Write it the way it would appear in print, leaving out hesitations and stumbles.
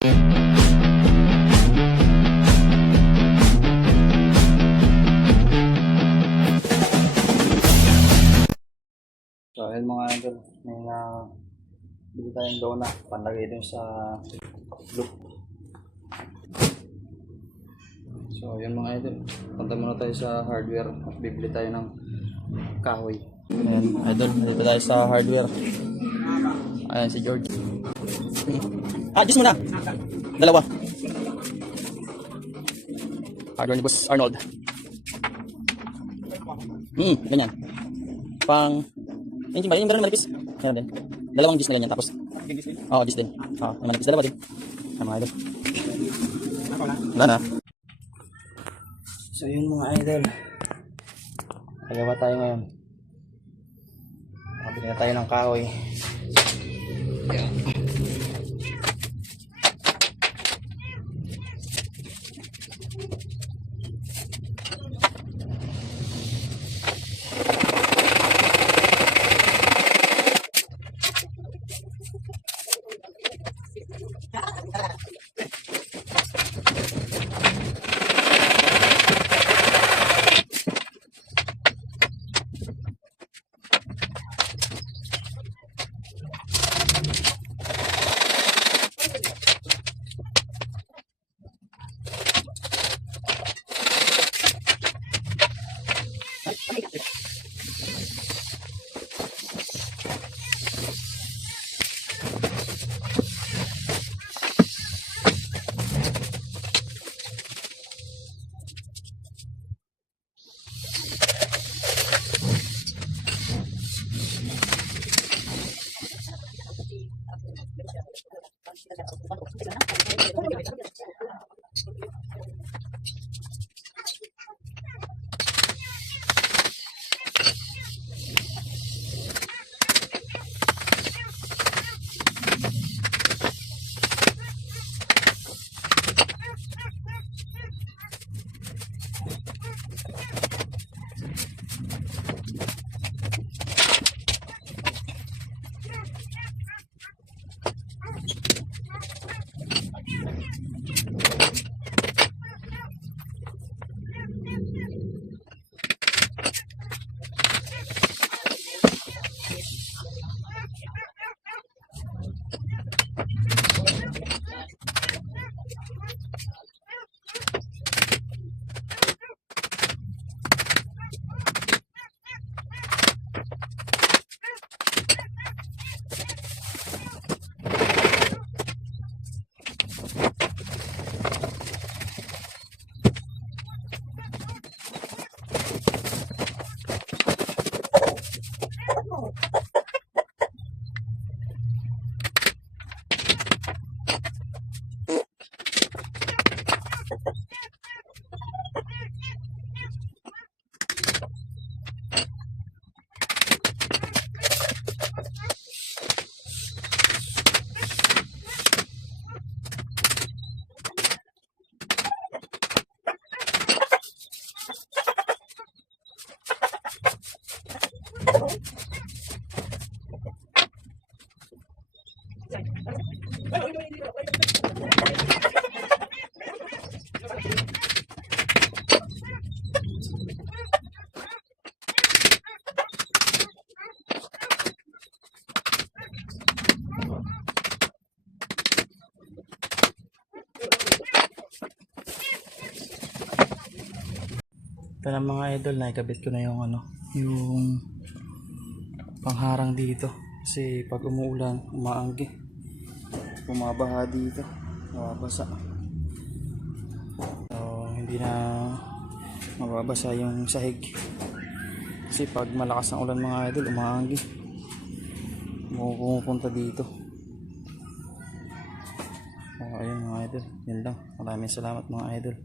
So ayun mga idol, may bili tayong lona panlagay dun sa loop. So yun mga idol, punta muna tayo sa hardware at bibili tayo ng kahoy. Ayan idol, dito tayo sa hardware. Ayan si George. Just muna, dalawa. Hardware ni Boss Arnold. Ganyan pang yung gano'n manipis. Meron din. Dalawang disc na ganyan. Tapos, disc din. Yung manipis. Dalawa din. Mga idol. Wala na. So, yun mga idol. Nagawa tayo ngayon. Nakabili na tayo ng kahoy. Ayan. Ito na mga idol, naikabit ko na yung yung pangharang dito kasi pag umuulan umaanggi, bumabaha dito, mababasa. So hindi na mababasa yung sahig kasi pag malakas ang ulan mga idol umaanggi, pumupunta dito. So ayun mga idol, yun lang, maraming salamat mga idol.